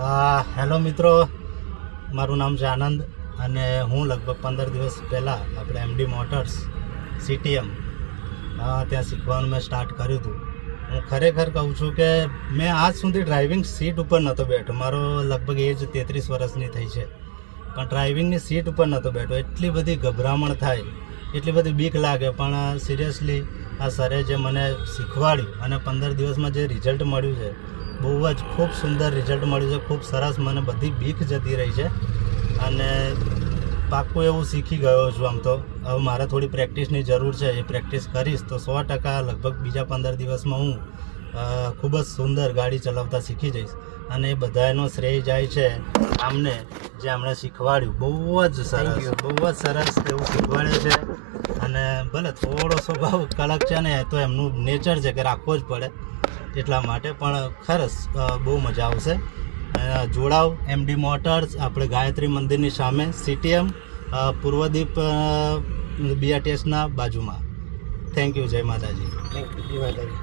Hello મિત્રો, મારું નામ છે આનંદ અને હું લગભગ 15 દિવસ પહેલાં આપણે એમડી મોટર્સ CTM ત્યાં શીખવાનું મેં સ્ટાર્ટ કર્યું હતું. હું ખરેખર કહું છું કે મેં આજ સુધી ડ્રાઇવિંગ સીટ ઉપર નહોતો બેઠો. મારો લગભગ એજ 33 વર્ષની થઈ છે, પણ ડ્રાઇવિંગની સીટ ઉપર નહોતો બેઠો. એટલી બધી ગભરામણ થાય, એટલી બધી બીક લાગે, પણ સિરિયસલી આ સરે જે મને શીખવાડ્યું અને 15 દિવસમાં જે રિઝલ્ટ મળ્યું છે, બહુ જ ખૂબ સુંદર રિઝલ્ટ મળ્યું છે. ખૂબ સરસ, મને બધી બીક જતી રહી છે અને પાક્કું એવું શીખી ગયો છું. આમ તો હવે મારે થોડી પ્રેક્ટિસની જરૂર છે. એ પ્રેક્ટિસ કરીશ તો 100% લગભગ બીજા 15 દિવસમાં હું ખૂબ જ સુંદર ગાડી ચલાવતા શીખી જઈશ. અને એ બધાનો શ્રેય જાય છે આમને જે આમણે શીખવાડ્યું. બહુ જ સરસ એવું શીખવાડે છે. અને ભલે થોડો સ્વભાવ કડક છે ને, તો એમનું નેચર છે કે રાખવો જ પડે, એટલા માટે. પણ ખરસ બહુ મજા આવશે. જોડાવ એમડી મોટર્સ, આપણે ગાયત્રી મંદિરની સામે, CTM પૂર્વદીપ BRTSના બાજુમાં. Thank you. જય માતાજી. Thank you. જય માતાજી.